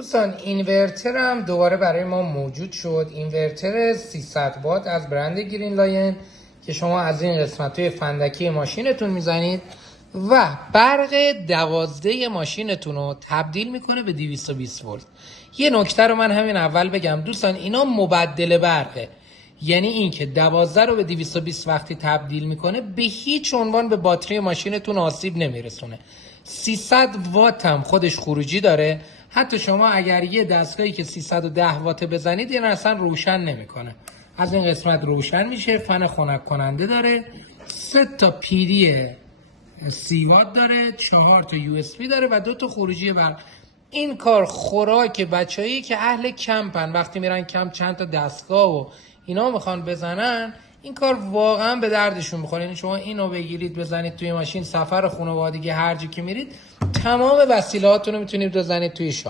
دوستان اینورتر هم دوباره برای ما موجود شد. اینورتر 300 وات از برند گرین لاین که شما از این قسمت توی فندکی ماشینتون میزنید و برق 12 ماشینتون رو تبدیل میکنه به 220 ولت. یه نکته رو من همین اول بگم دوستان، اینا مبدل برقه، یعنی این که 12 رو به 220 وقتی تبدیل میکنه به هیچ عنوان به باتری ماشینتون آسیب نمیرسونه. 300 وات هم خودش خروجی داره، حتی شما اگر یه دستگاهی که 310 وات بزنید این اصلا روشن نمیکنه، از این قسمت روشن میشه. فن خنک کننده داره، 3 تا پیدی 30 وات داره، 4 تا یو اس بی داره و 2 تا خروجی برق. این کار خوراک بچه‌ای که اهل کمپن، وقتی میرن کمپ چند تا دستگاه و اینا میخوان بزنن، این کار واقعا به دردشون میخوره. یعنی شما اینو بگیرید بزنید توی ماشین، سفر خانوادگی هر جا که میرید تمام وسیله‌هاتون رو میتونید بزنید توی شارژ.